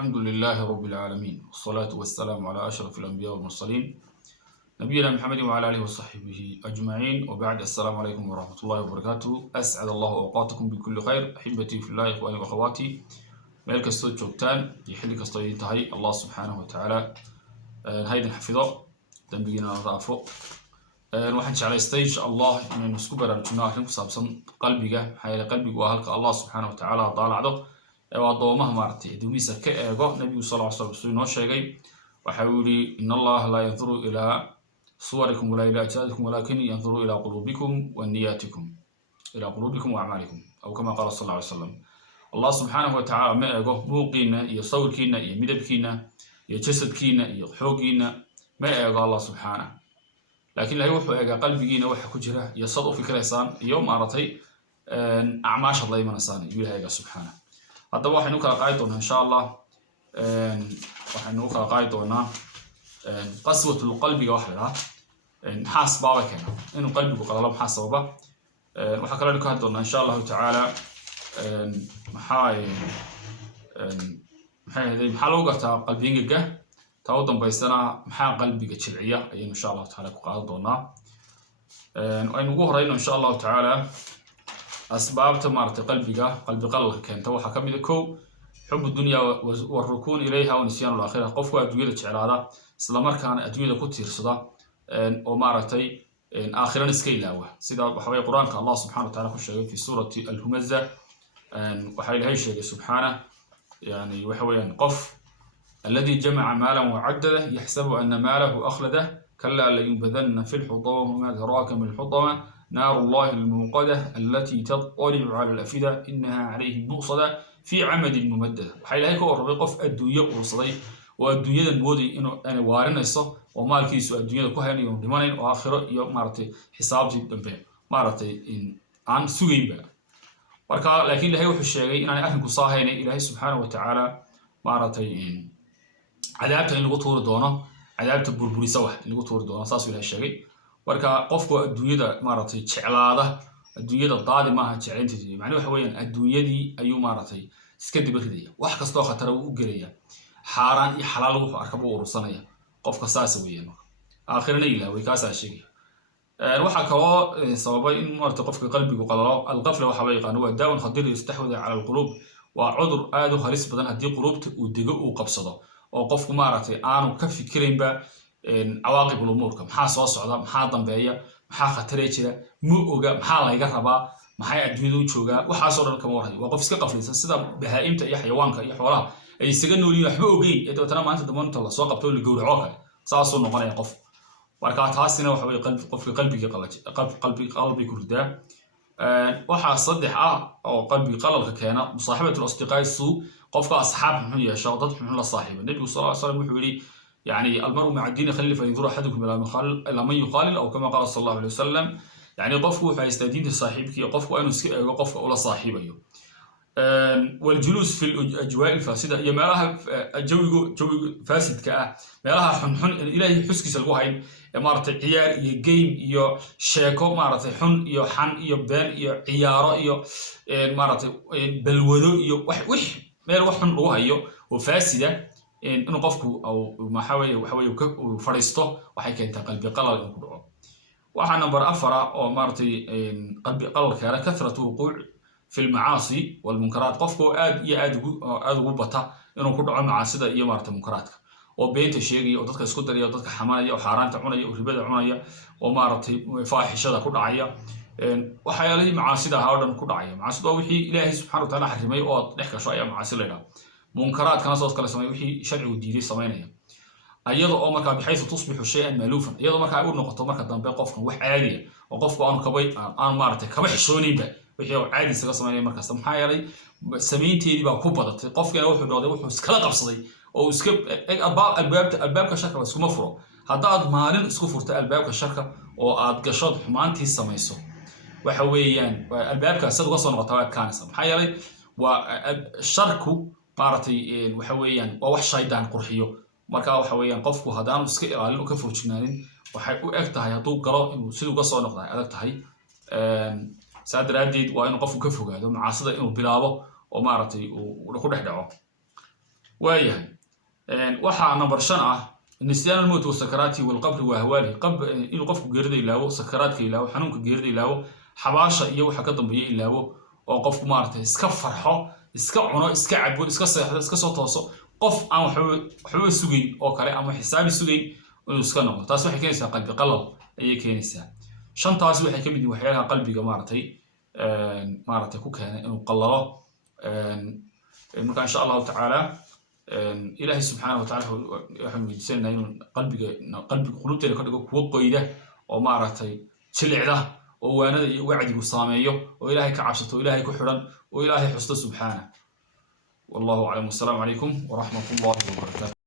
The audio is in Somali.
الحمد لله رب العالمين والصلاة والسلام على أشرف الأنبياء والمرسلين نبينا محمد وعلى آله وصحبه أجمعين وبعد السلام عليكم ورحمة الله وبركاته أسعد الله أوقاتكم بكل خير أحبتي في الله إخواني وأخواتي ملك السود شوكتان يحل كستوي تهي الله سبحانه وتعالى هيدا حفظه دنبينا نضعفه waxaan jeclaystay insha Allah inaan isku baraarujino arrin ku saabsan qalbiga hay'ad qalbigu waa halka Allah subhanahu wa ta'ala daalacdo ee waa doomaha maartay duumisa ka eego nabiga sallallahu alayhi wasallam noo sheegay waxa uu yiri inna Allah la yanzuru ila suwarikum wa la ila ajsadikum walakin yanzuru ila qulubikum wa niyyatikum ila qulubikum wa a'malikum aw kama qala sallallahu alayhi wasallam Allah subhanahu wa ta'ala ma eego muuqiina iyo sawirkiina iyo midabkiina iyo jasadkiina iyo xoogiina ma eego Allah subhanahu لكن لا يوحوا إيجا قلبينا وح كجرة يصدق في كريسان يوم عرضي أعماش الله يمن الثاني يقول إيجا سبحانه هذا واحد نقرأ قايدنا إن شاء الله واحد نقرأ قايدنا قسوة القلب واحدة حاس بابا كنا إنه قلبي وقلبه حاس بابا وحكى لك هذا إن شاء الله تعالى محاي محلوقة قلبين جه توضن بيسنا محا قلبي شرعية أي إن شاء الله تعالى قاعدونا وأن وهرين إن شاء الله تعالى أسباب تمارت قلبي قلب كان تو حكم لكو حب الدنيا والركون إليها ونسيان الآخرة قفوا أدوية شعراء سلامر كان أدوية كتير صدا ومارتي آخرا نسكيلاوه سيدا وحوي القرآن الله سبحانه وتعالى خش في سورة الهمزة وحيل هاي الشيء سبحانه يعني وحوي قف الذي جمع مالا وعدده يحسب أن ماله أخلده كلا لينبذن في الحطمة وما أدراك ما الحطمة نار الله الموقدة التي تطلع على الأفئدة إنها عليه مؤصدة في عمد ممدد وحيل هيك ورقف الدنيا وصدي والدنيا المودي إنه أنا وارنا الصه وما الكيس الدنيا كهين يوم دمانين وآخرة يوم مرتي حساب جدا مرتي إن عن سوين بقى وركا لكن هي وحشة إن أنا أهلك صاهين إلهي سبحانه وتعالى مرتي إن عذابته إن لقطور دونه عذابته بربري سواه إن لقطور دونه أساس ولا شيء وركا قفوا الدنيا مرتي شعلاده الدنيا الضاد ما هتشعلين تجي معناه حوالي الدنيا دي أيو مرتي سكدي بخدية واحد كستو خطر وقرية حاران يحلال وأركبوا ورصانية قف قصاص وينه آخرنا إلى ويكاس الشيء الواحد كوا صوابي إن مرت قف قلبي وقلله الغفلة وحوالي قانون الداون خطير يستحوذ على القلوب وعذر آدو خليص بدن هدي قلوب ودقوا وقبصده oo qofku maaragtay aanu ka fikirinba cawaaqib umurka maxaa soo socda maxaa dambeeya maxaa khatar jira mu oga maxaa la iga rabaa maxay adduunyada u joogaa waxa soo dhan kama warhayo waa qof iska qaflaysan sida bahaaimta iyo xayawaanka iyo xoolaha ay isaga noolyihiin waxba ogeyn ee dadana maanta damoonta la soo qabto la gowraco kale saasoo noqonaya qof marka taasina waxa way qofka qalbi ku ridaa waxa saddex oo qalbi qalalka keena musaaxibatu asdiqaa suu قفك أصحاب محن يشاء ضد محن لصاحب النبي صلى الله عليه وسلم وحولي يعني المرء مع الدين خلي فينظر أحدكم إلى من يقال أو كما قال صلى الله عليه وسلم يعني قفك فيستدين صاحبك قفك أنه قفك أولى صاحبه والجلوس في الأجواء الفاسدة هي ما لها جو فاسد كأ ما لها حن إلهي حسك سلوهاين مارت عيار يجيم يو شاكو مارت حن يو حن يو بان يو عيارة يو مارت بلودو يو وح meel wax xun lagu hayo oo faasida inuu qofku ma xawaayo fariisto waxay keentaa qalbi qalal inuu ku dhaco waxa number 4 oo maartay qalbi qalal kale kathratu wuquu' fi al-macaasi wal munkaraat qofku aad ugu bata inuu ku dhaco macaasida iyo maartay munkaraadka oo beenta sheegaya oo dadka isku dariya dadka xamaanaya oo xaaraanta cunaya oo ribada cunaya oo maartay faaxishada ku dhacaya waxyaalaha macaasida ah oo dhan ku dhacaya macaasida wixii Ilaahay subhanahu wa ta'ala xarimay oo dhex gasho ayaa macaasida leedahay munkaraad kana soo kala sameeyay wixii sharcigu diiday sameynaya ayada oo marka bixayso tusbixu shay'an maalufan iyada marka ay u noqoto marka dambe qofkan wax caadi ah oo qofku aan maartay kaba xishooninba wixii oo caadi isaga sameeyay markaas maxaa yeelay sameynteedii baa ku badatay qofkana wuxuu dhawday wuxuu iskala qabsaday oo iska albaabka sharka iskuma furo haddaad maalin isku furto albaabka sharka oo aad gasho xumaantii samayso waxa weeyaan albaabka sad uga soo noqota waa kaanisa maxaa yeelay waa sharku maartay waxa weeyaan waa wax shaydaan qurxiyo marka waxa weeyaan qofku hadaan iska ilaalin oo ka furjinaanin waxay u eg tahay haduu galo inuu sidoo uga soo noqdo adag tahay saadaraadid waa inuu qofku ka fogaado macaasida inuu bilaabo oo maartay uu ku dhex dhaco وايه waxaa number 5 نسيان الموت والسكرات والقبر واهواله inuu qofku geerida ilaawo sakaraadka ilaawo xanuunka geerida ilaawo xabaasha iyo waxa ka dambeeyay ilaawo oo qofku maartay iska farxo iska cuno iska cabo iska seexdo iska soo tooso qof aan waxba sugay oo kale ama xisaabi sugay inuu iska noqdo taas waxay keenaysaa qalbi qalal ayay keenaysaa shantaas waxay ka mid yihiin waxyaalaha qalbiga maartay ku keenay inuu qalalo marka insha Allah ta'ala إلهي سبحانه وتعالى وحنا بنسألنا إنه قلبك قلوبنا كده كوق قيدة وما رأتي شلع له وأنا وعدي وصاميه وإلهي كعشته وإلهي كحرا وإلهي حسن سبحانه والله أعلم والسلام عليكم ورحمة الله وبركاته.